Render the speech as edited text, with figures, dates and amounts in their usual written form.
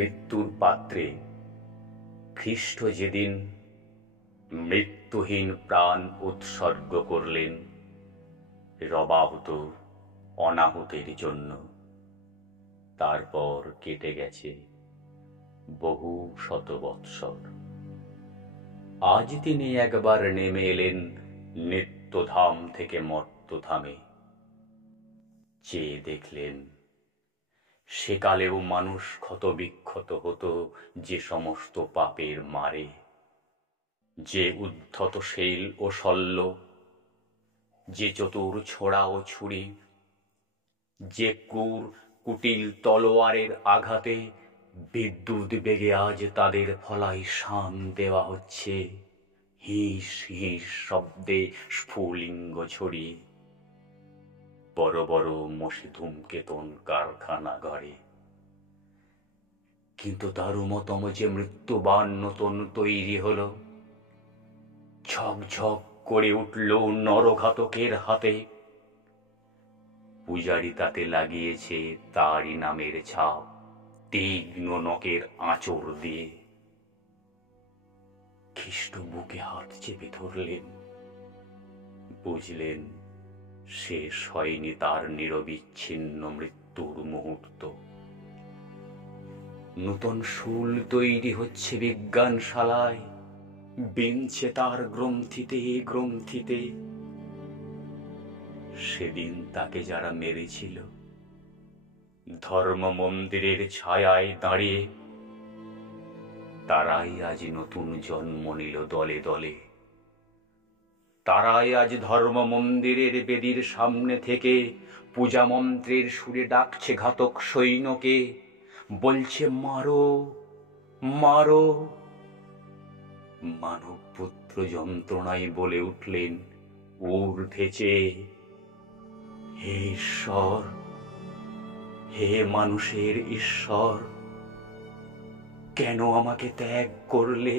মৃত্যুর পাত্রে খ্রিস্ট যেদিন মৃত্যুহীন প্রাণ উৎসর্গ করলেন রবাহত অনাহুতের জন্য, তারপর কেটে গেছে বহু শত বৎসর। আজ তিনি একবার নেমে এলেন নিত্যধাম থেকে মর্ত্যধামে। চেয়ে দেখলেন সেকালেও মানুষ ক্ষত বিক্ষত হতো যে সমস্ত পাপের মারে, যে উদ্ধত শৈল ও শল্য, যে চতুর ছোড়া ও ছুরি, যে ক্রূর কুটিল তলোয়ারের আঘাতে বিদ্যুৎ বেগে আজ তাদের ফলায় শান দেওয়া হচ্ছে হিস হিস শব্দে স্ফুলিঙ্গ ছড়িয়ে বড় বড় মশি ধূমকেতন কারখানা ঘরে। কিন্তু দারুমতম যে মৃত্যুবান নতুন তৈরি হলো, ঝকঝক করে উঠল নরঘাতকের হাতে। পূজারী তাতে লাগিয়েছে তারই নামের ছাপ তীক্ষ্ণ নখের আঁচড় দিয়ে। খ্রিস্ট বুকে হাত চেপে ধরলেন, বুঝলেন শেষ হয়নি তার নিরবিচ্ছিন্ন মৃত্যুর মুহূর্ত। নূতন শুল তৈরি হচ্ছে বিজ্ঞানশালায়, বিনছে তার গ্রন্থিতে গ্রন্থিতে। সেদিন তাকে যারা মেরেছিল ধর্ম মন্দিরের ছায়ায় দাঁড়িয়ে, তারাই আজ নতুন জন্ম নিল দলে দলে। তারাই আজ ধর্ম মন্দিরের বেদির সামনে থেকে পূজা মন্ত্রের সুরে ডাকছে ঘাতক সৈন্যকে, বলছে মারো মারো। মানব পুত্র যন্ত্রণায় বলে উঠলেন ঊর্ধ্বে চেয়ে, হে ঈশ্বর, হে মানুষের ঈশ্বর, কেন আমাকে ত্যাগ করলে?